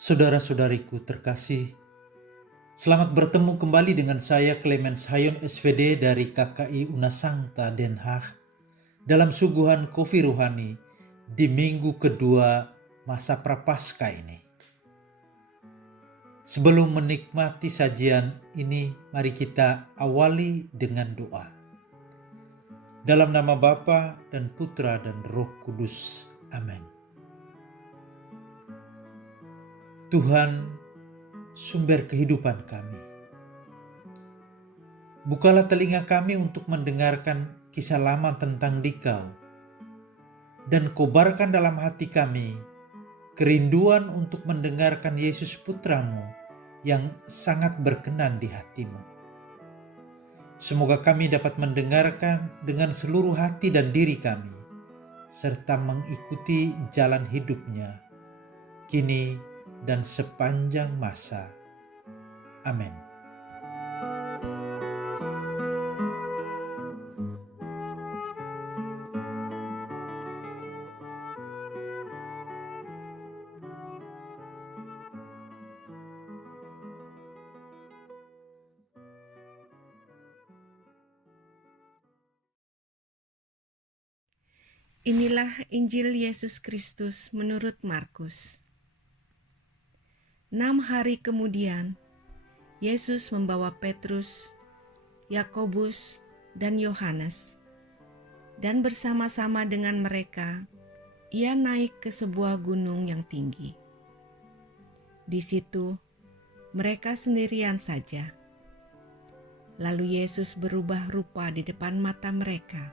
Saudara-saudariku terkasih, selamat bertemu kembali dengan saya Clemens Hayon SVD dari KKI Unasangta Den Haag dalam suguhan Kopi Ruhani di minggu kedua masa Prapaskah ini. Sebelum menikmati sajian ini, mari kita awali dengan doa. Dalam nama Bapa dan Putra dan Roh Kudus. Amin. Tuhan, sumber kehidupan kami, bukalah telinga kami untuk mendengarkan kisah lama tentang Dikau, dan kobarkan dalam hati kami kerinduan untuk mendengarkan Yesus Putramu yang sangat berkenan di hatimu. Semoga kami dapat mendengarkan dengan seluruh hati dan diri kami, serta mengikuti jalan hidupnya, kini dan sepanjang masa. Amin. Inilah Injil Yesus Kristus menurut Markus. 6 hari kemudian, Yesus membawa Petrus, Yakobus, dan Yohanes, dan bersama-sama dengan mereka, ia naik ke sebuah gunung yang tinggi. Di situ, mereka sendirian saja. Lalu Yesus berubah rupa di depan mata mereka,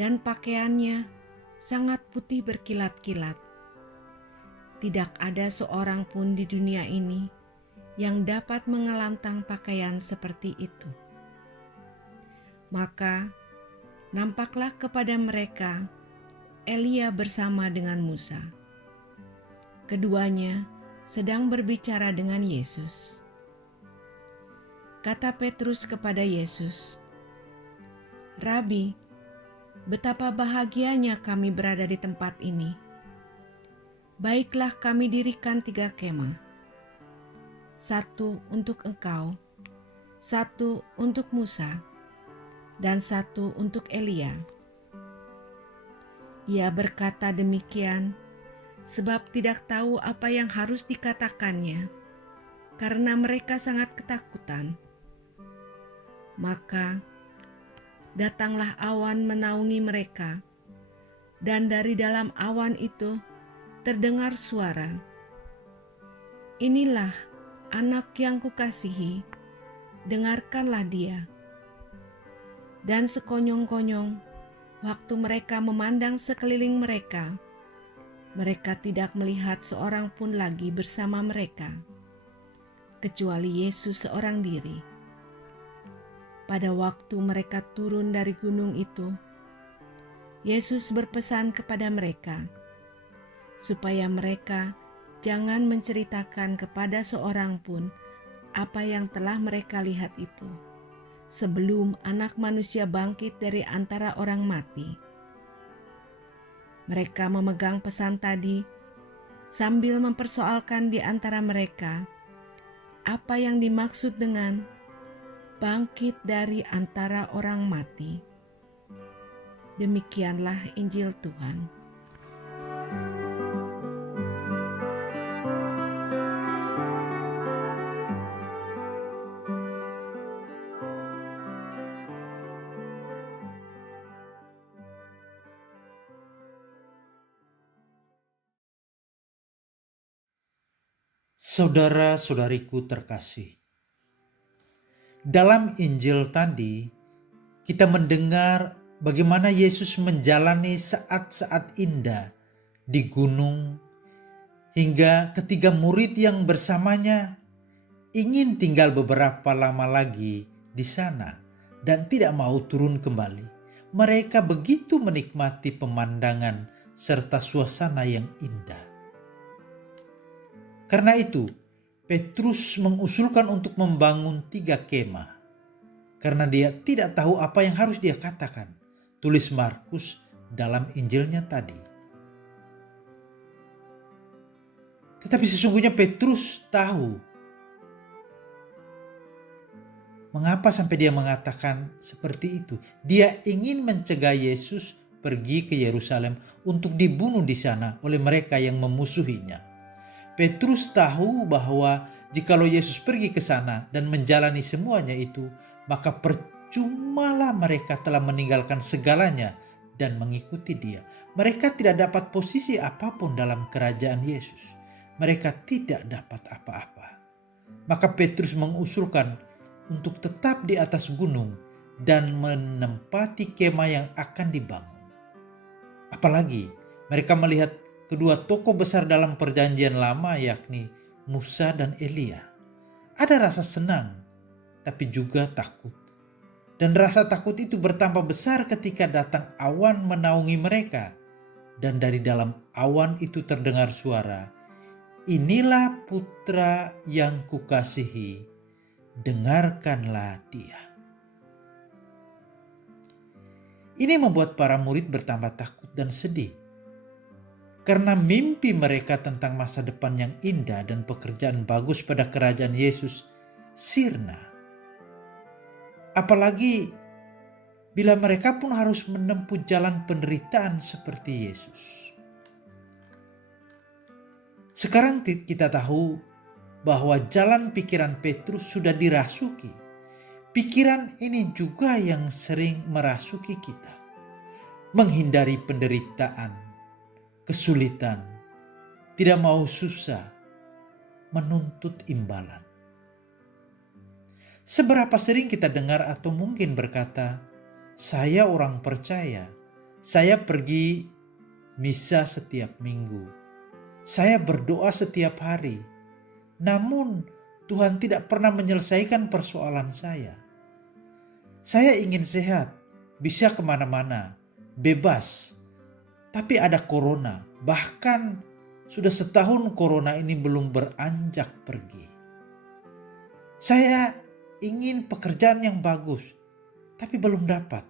dan pakaiannya sangat putih berkilat-kilat. Tidak ada seorang pun di dunia ini yang dapat mengelantang pakaian seperti itu. Maka nampaklah kepada mereka Elia bersama dengan Musa. Keduanya sedang berbicara dengan Yesus. Kata Petrus kepada Yesus, "Rabi, betapa bahagianya kami berada di tempat ini. Baiklah kami dirikan 3 kemah. 1 untuk engkau, 1 untuk Musa, dan 1 untuk Elia." Ia berkata demikian sebab tidak tahu apa yang harus dikatakannya, karena mereka sangat ketakutan. Maka datanglah awan menaungi mereka, dan dari dalam awan itu terdengar suara, "Inilah anak yang kukasihi, dengarkanlah dia." Dan sekonyong-konyong, waktu mereka memandang sekeliling mereka, mereka tidak melihat seorang pun lagi bersama mereka, kecuali Yesus seorang diri. Pada waktu mereka turun dari gunung itu, Yesus berpesan kepada mereka supaya mereka jangan menceritakan kepada seorang pun apa yang telah mereka lihat itu, sebelum Anak Manusia bangkit dari antara orang mati. Mereka memegang pesan tadi sambil mempersoalkan di antara mereka apa yang dimaksud dengan bangkit dari antara orang mati. Demikianlah Injil Tuhan. Saudara-saudariku terkasih, dalam Injil tadi kita mendengar bagaimana Yesus menjalani saat-saat indah di gunung, hingga ketiga murid yang bersamanya ingin tinggal beberapa lama lagi di sana dan tidak mau turun kembali. Mereka begitu menikmati pemandangan serta suasana yang indah. Karena itu, Petrus mengusulkan untuk membangun 3 kemah. Karena dia tidak tahu apa yang harus dia katakan, tulis Markus dalam Injilnya tadi. Tetapi sesungguhnya Petrus tahu mengapa sampai dia mengatakan seperti itu. Dia ingin mencegah Yesus pergi ke Yerusalem untuk dibunuh di sana oleh mereka yang memusuhinya. Petrus tahu bahwa jikalau Yesus pergi ke sana dan menjalani semuanya itu, maka percumalah mereka telah meninggalkan segalanya dan mengikuti dia. Mereka tidak dapat posisi apapun dalam kerajaan Yesus. Mereka tidak dapat apa-apa. Maka Petrus mengusulkan untuk tetap di atas gunung dan menempati kemah yang akan dibangun. Apalagi mereka melihat kedua tokoh besar dalam perjanjian lama, yakni Musa dan Elia. Ada rasa senang, tapi juga takut. Dan rasa takut itu bertambah besar ketika datang awan menaungi mereka. Dan dari dalam awan itu terdengar suara, "Inilah putra yang kukasihi, dengarkanlah dia." Ini membuat para murid bertambah takut dan sedih. Karena mimpi mereka tentang masa depan yang indah dan pekerjaan bagus pada kerajaan Yesus sirna. Apalagi bila mereka pun harus menempuh jalan penderitaan seperti Yesus. Sekarang kita tahu bahwa jalan pikiran Petrus sudah dirasuki. Pikiran ini juga yang sering merasuki kita. Menghindari penderitaan, kesulitan, tidak mau susah, menuntut imbalan. Seberapa sering kita dengar atau mungkin berkata, "Saya orang percaya, saya pergi misa setiap minggu, saya berdoa setiap hari, namun Tuhan tidak pernah menyelesaikan persoalan saya. Saya ingin sehat, bisa kemana-mana, bebas, tapi ada corona, bahkan sudah setahun corona ini belum beranjak pergi. Saya ingin pekerjaan yang bagus, tapi belum dapat.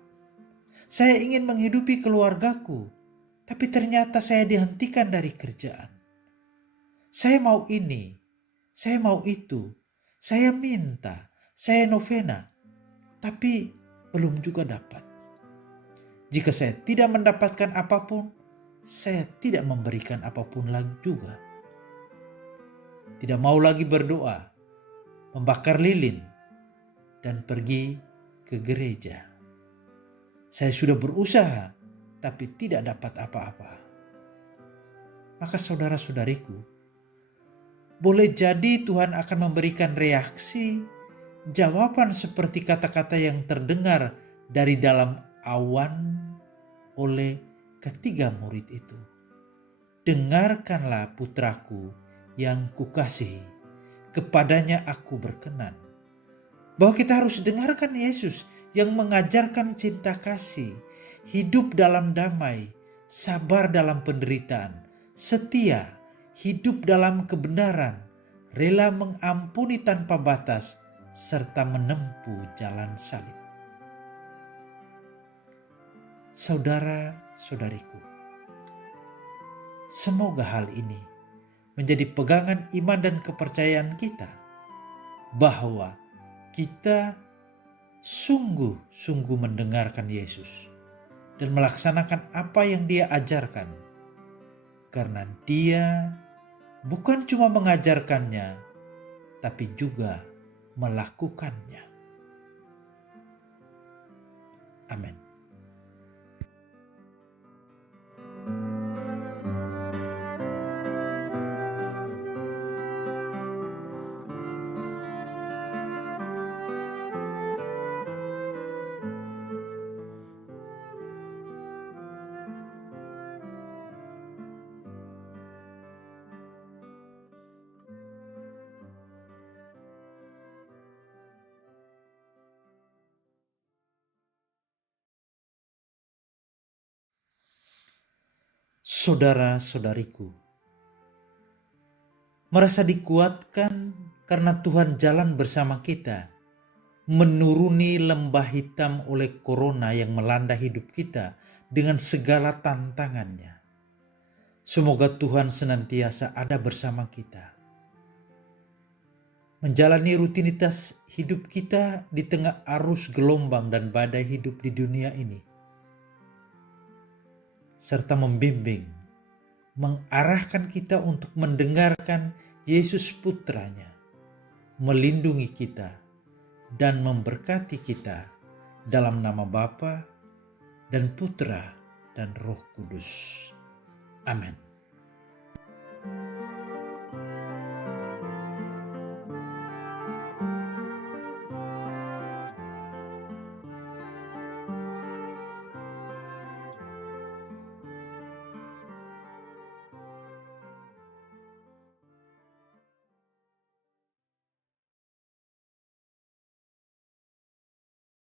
Saya ingin menghidupi keluargaku, tapi ternyata saya dihentikan dari kerjaan. Saya mau ini, saya mau itu, saya minta, saya novena, tapi belum juga dapat. Jika saya tidak mendapatkan apapun, saya tidak memberikan apapun lagi juga. Tidak mau lagi berdoa, membakar lilin, dan pergi ke gereja. Saya sudah berusaha, tapi tidak dapat apa-apa. Maka saudara-saudariku, boleh jadi Tuhan akan memberikan reaksi, jawaban seperti kata-kata yang terdengar dari dalam awan oleh ketiga murid itu. "Dengarkanlah putraku yang kukasihi, kepadanya aku berkenan." Bahwa kita harus dengarkan Yesus yang mengajarkan cinta kasih, hidup dalam damai, sabar dalam penderitaan, setia, hidup dalam kebenaran, rela mengampuni tanpa batas, serta menempuh jalan salib. Saudara-saudariku, semoga hal ini menjadi pegangan iman dan kepercayaan kita bahwa kita sungguh-sungguh mendengarkan Yesus dan melaksanakan apa yang Dia ajarkan, karena Dia bukan cuma mengajarkannya, tapi juga melakukannya. Amin. Saudara-saudariku, merasa dikuatkan karena Tuhan jalan bersama kita, menuruni lembah hitam oleh corona yang melanda hidup kita dengan segala tantangannya. Semoga Tuhan senantiasa ada bersama kita, menjalani rutinitas hidup kita di tengah arus gelombang dan badai hidup di dunia ini, serta membimbing, mengarahkan kita untuk mendengarkan Yesus Putranya, melindungi kita, dan memberkati kita dalam nama Bapa dan Putra dan Roh Kudus. Amin.